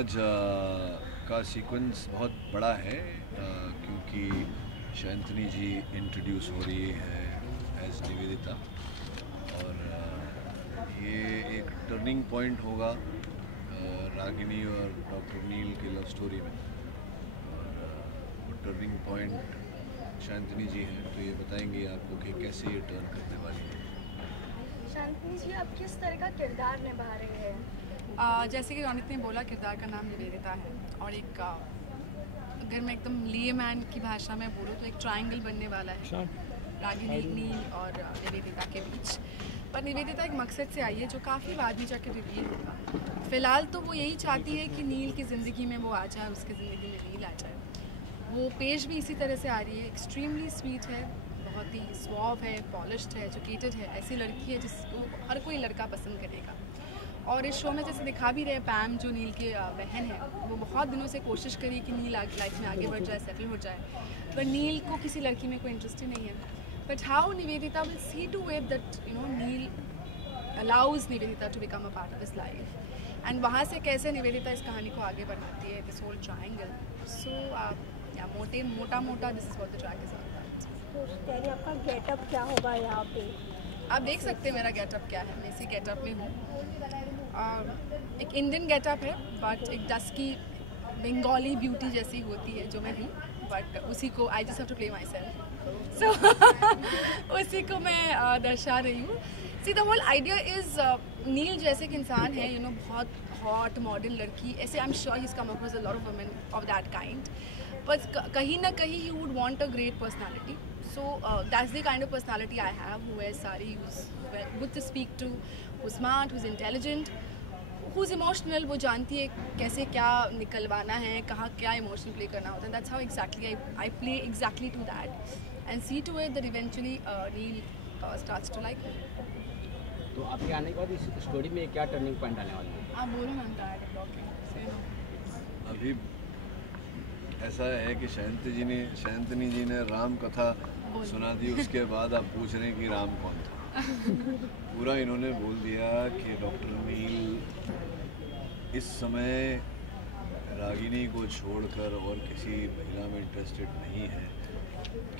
आज का सीक्वेंस बहुत बड़ा है क्योंकि शैंतनी जी इंट्रोड्यूस हो रही है एज निवेदिता और ये एक टर्निंग पॉइंट होगा रागिनी और डॉक्टर नील की लव स्टोरी में। और वो टर्निंग पॉइंट शैंतनी जी हैं, तो ये बताएंगे आपको कि कैसे ये टर्न करने वाली है। शैंतनी जी, आप किस तरह का किरदार निभा रहे हैं? जैसे कि रोनित ने बोला, किरदार का नाम निवेदिता है और एक अगर मैं एकदम लेमैन की भाषा में बोलूँ तो एक ट्रायंगल बनने वाला है रागिनी, नील और निवेदिता के बीच। पर निवेदिता एक मकसद से आई है जो काफ़ी बाद में जाकर रिवील होगा। फ़िलहाल तो वो यही चाहती है कि नील की ज़िंदगी में वो आ जाए, उसकी ज़िंदगी में नील आ जाए। वो पेश भी इसी तरह से आ रही है, एक्सट्रीमली स्वीट है, बहुत ही स्वॉव है, पॉलिश्ड है, एजुकेटेड है, ऐसी लड़की है जिसको हर कोई लड़का पसंद करेगा। और इस शो में जैसे दिखा भी रहे पैम जो नील की बहन है, वो बहुत दिनों से कोशिश करी कि नील लाइफ में आगे बढ़ जाए, सेटल हो जाए, पर नील को किसी लड़की में कोई इंटरेस्ट ही नहीं है। But how Nivedita will see to it that Neel allows Nivedita to become a part of his life, and वहाँ से कैसे निवेदिता इस कहानी को आगे बढ़ाती है, दिस होल ट्रायंगल। सो मोटा मोटा this is what the track is all about. तो आपका गेटअप क्या होगा यहाँ पे? आप देख सकते हैं मेरा गेटअप क्या है, मैं इसी गेटअप में हूँ। एक इंडियन गेटअप है बट एक डस्की बंगाली ब्यूटी जैसी होती है जो मैं हूँ, बट उसी को I just have to play myself, so उसी को मैं दर्शा रही हूँ। See the whole idea is Neel जैसे एक इंसान है, बहुत हॉट मॉडर्न लड़की, ऐसे I am sure he is come across a lot of women of that kind, but कहीं ना कहीं ही would want a great personality. So that's the kind of personality I have, who is Sari, who's good to speak to, who's smart, who's intelligent, who's emotional. वो जानती है कैसे क्या निकलवाना है, कहाँ क्या emotion play करना होता है. That's how exactly I play exactly to that and see to it that eventually Neil starts to like me. तो आपके आने के बाद इस स्टोरी में क्या टर्निंग पॉइंट आने वाली है? आप बोलो ना, I'm tired of talking. Say no. अभी ऐसा है कि शैंतनी जी ने राम कथा सुना दी, उसके बाद आप पूछ रहे हैं कि राम कौन था। पूरा इन्होंने बोल दिया कि डॉक्टर नील इस समय रागिनी को छोड़कर और किसी महिला में इंटरेस्टेड नहीं है।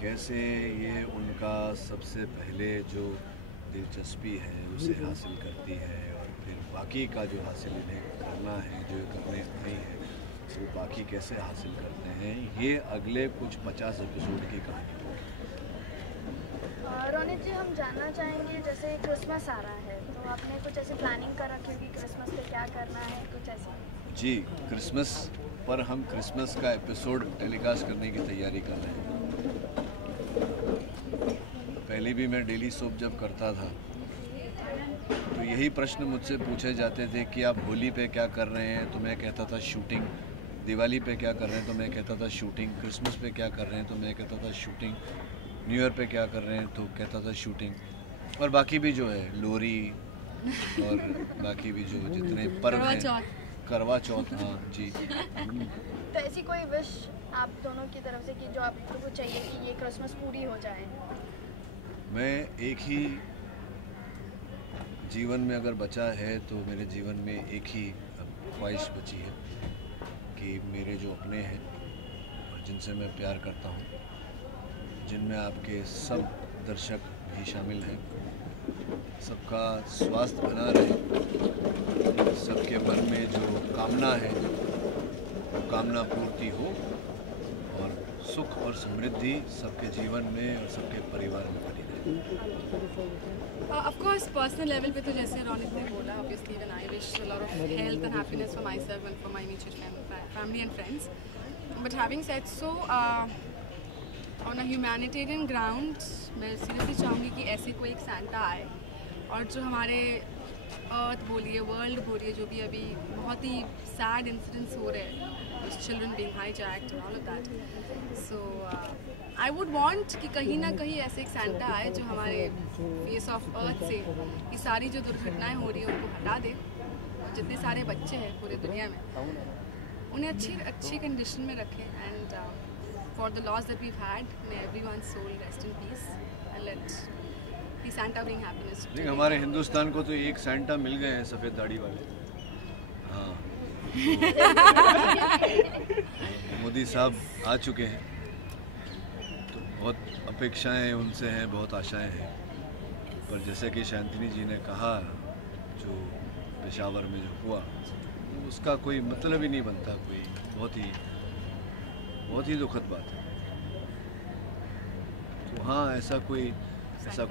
कैसे ये उनका सबसे पहले जो दिलचस्पी है उसे हासिल करती है और फिर बाकी का जो हासिल इन्हें करना है, जो करने नहीं है, वो बाकी कैसे हासिल करते हैं, ये अगले कुछ 50 एपिसोड की कहानी होगी। रोनित जी, हम जानना चाहेंगे, जैसे क्रिसमस आ रहा है तो आपने कुछ ऐसी प्लानिंग कर रखी होगी, क्रिसमस पे क्या करना है, कुछ ऐसे? जी, क्रिसमस पर हम क्रिसमस का एपिसोड टेलीकास्ट करने की तैयारी कर रहे हैं। पहले भी मैं डेली सोप जब करता था तो यही प्रश्न मुझसे पूछे जाते थे कि आप होली पे क्या कर रहे हैं, तो मैं कहता था शूटिंग। दिवाली पे क्या कर रहे हैं, तो मैं कहता था शूटिंग। क्रिसमस पे क्या कर रहे हैं, तो मैं कहता था शूटिंग। न्यू ईयर पे क्या कर रहे हैं, तो कहता था शूटिंग। और बाकी भी जो है लोरी और बाकी भी जो जितने पर्व हैं, करवा चौथ, हाँ जी। तो ऐसी कोई विश आप दोनों की तरफ से कि जो आपको चाहिए कि ये क्रिसमस पूरी हो जाए? मैं एक ही जीवन में अगर बचा है तो मेरे जीवन में एक ही ख्वाहिश बची है कि मेरे जो अपने हैं और जिनसे मैं प्यार करता हूँ, जिनमें आपके सब दर्शक भी शामिल हैं, सबका स्वास्थ्य बना रहे, सबके मन में जो कामना है वो कामना पूर्ति हो और सुख और समृद्धि सबके जीवन में और सबके परिवार में बनी रहे। Of course, personal level पे तो जैसे रोनित ने बोला, obviously when I wish a lot of health and happiness for myself and for my immediate family and friends. But having said so, on a humanitarian ground, मैं seriously चाहूँगी कि ऐसे कोई एक सैंटा आए और जो हमारे अर्थ बोलिए, वर्ल्ड बोलिए, जो भी अभी बहुत ही सैड इंसिडेंट्स हो रहे हैं, children being hijacked and all of that. So I would want कि कहीं ना कहीं ऐसे एक सैंटा आए जो हमारे फेस ऑफ अर्थ से ये सारी जो दुर्घटनाएं हो रही हैं उनको हटा दे, और जितने सारे बच्चे हैं पूरे दुनिया में उन्हें अच्छी कंडीशन में रखें, and for the loss that we had, may everyone's soul rest in peace and let the Santa bring happiness. हमारे हिंदुस्तान को तो एक सैंटा मिल गए हैं, सफ़ेद दाढ़ी वाले। हाँ, मोदी साहब आ चुके हैं, तो बहुत अपेक्षाएं उनसे हैं, बहुत आशाएं हैं, पर जैसे कि शांतिनी जी ने कहा, जो पेशावर में जो हुआ उसका कोई मतलब ही नहीं बनता, कोई बहुत ही दुखद बात है। तो हाँ, ऐसा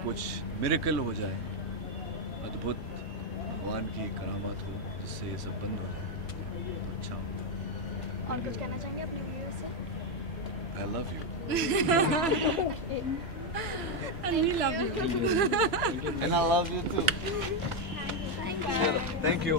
कुछ मिरेकल हो जाए, अद्भुत भगवान की करामात हो, जिससे ये सब बंद हो जाए, अच्छा हो। और कुछ कहना चाहेंगे अपने व्यूअर्स से? I love you. And we love you. And I love you too. Thank you.